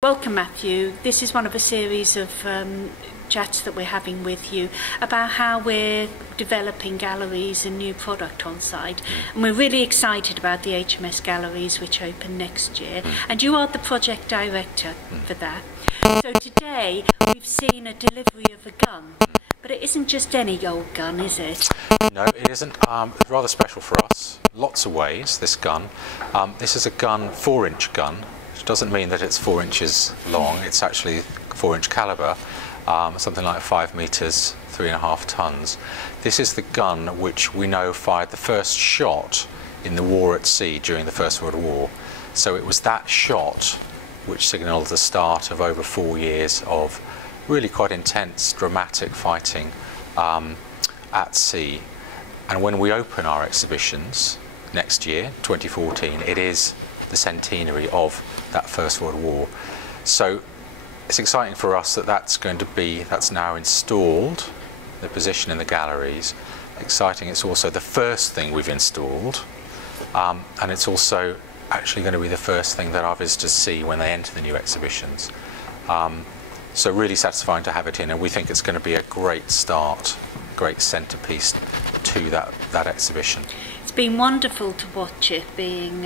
Welcome, Matthew. This is one of a series of chats that we're having with you about how we're developing galleries and new product on site. And we're really excited about the HMS galleries which open next year. And you are the project director for that. So today we've seen a delivery of a gun. But it isn't just any old gun, is it? No, it isn't. It's rather special for us. Lots of ways, this gun. This is a gun, 4-inch gun. Doesn't mean that it's 4 inches long. It's actually 4-inch caliber, something like 5 meters, 3.5 tons. This is the gun which we know fired the first shot in the war at sea during the First World War. So it was that shot which signalled the start of over 4 years of really quite intense, dramatic fighting at sea. And when we open our exhibitions next year, 2014, it is the centenary of that First World War. So it's exciting for us that that's now installed, the position in the galleries. Exciting, it's also the first thing we've installed, and it's also actually going to be the first thing that our visitors see when they enter the new exhibitions. So really satisfying to have it in, and we think it's going to be a great start, great centrepiece to that exhibition. It's been wonderful to watch it being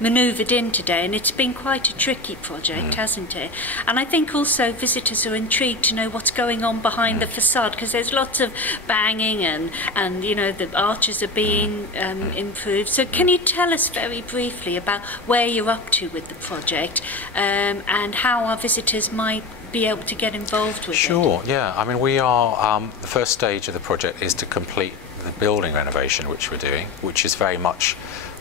manoeuvred in today, and it's been quite a tricky project, hasn't it? And I think also visitors are intrigued to know what's going on behind the facade, because there's lots of banging and you know, the arches are being improved. So can you tell us very briefly about where you're up to with the project and how our visitors might be able to get involved with it? Sure, yeah. I mean, we are, the first stage of the project is to complete the building renovation which we're doing, which is very much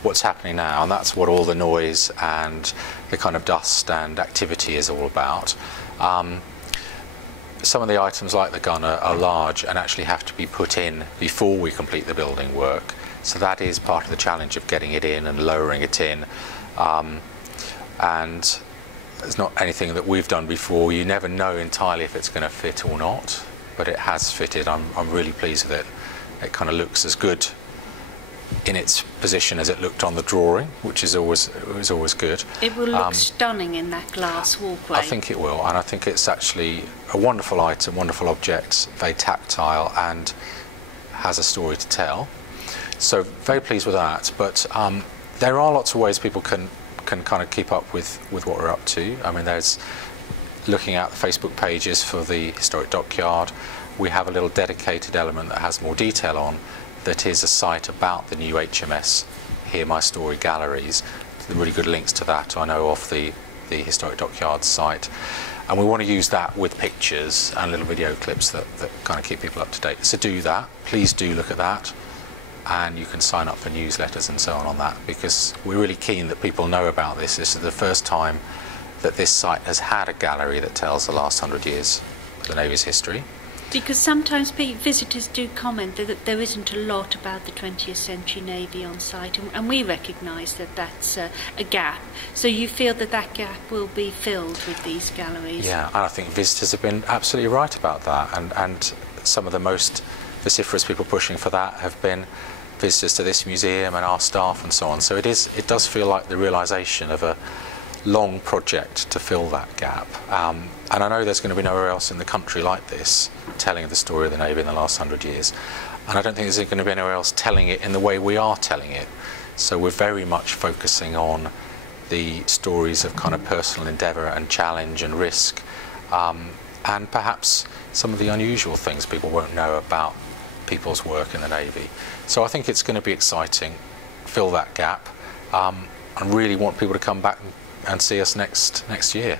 what's happening now, and that's what all the noise and the kind of dust and activity is all about. Some of the items like the gun are large and actually have to be put in before we complete the building work, so that is part of the challenge of getting it in and lowering it in. And it's not anything that we've done before. You never know entirely if it's going to fit or not, but it has fitted. I'm really pleased with it. It kind of looks as good in its position as it looked on the drawing, which is always good. It will look stunning in that glass walkway. I think it will, and I think it's actually a wonderful item, wonderful object, very tactile, and has a story to tell. So very pleased with that. But there are lots of ways people can kind of keep up with what we're up to. I mean, there's looking at the Facebook pages for the Historic Dockyard. We have a little dedicated element that has more detail on, that is a site about the new HMS Hear My Story galleries. There are really good links to that, I know, off the Historic Dockyard site. And we want to use that with pictures and little video clips that kind of keep people up to date. So do that. Please do look at that. And you can sign up for newsletters and so on that, because we're really keen that people know about this. This is the first time that this site has had a gallery that tells the last 100 years of the Navy's history. Because sometimes visitors do comment that there isn't a lot about the 20th century Navy on site, and we recognise that that's a gap. So you feel that that gap will be filled with these galleries? Yeah, and I think visitors have been absolutely right about that, and some of the most vociferous people pushing for that have been visitors to this museum and our staff and so on. So it does feel like the realisation of a long project to fill that gap. And I know there's going to be nowhere else in the country like this, telling the story of the Navy in the last 100 years. And I don't think there's going to be anywhere else telling it in the way we are telling it. So we're very much focusing on the stories of kind of personal endeavour and challenge and risk, and perhaps some of the unusual things people won't know about people's work in the Navy. So I think it's going to be exciting, fill that gap, and really want people to come back and see us next year.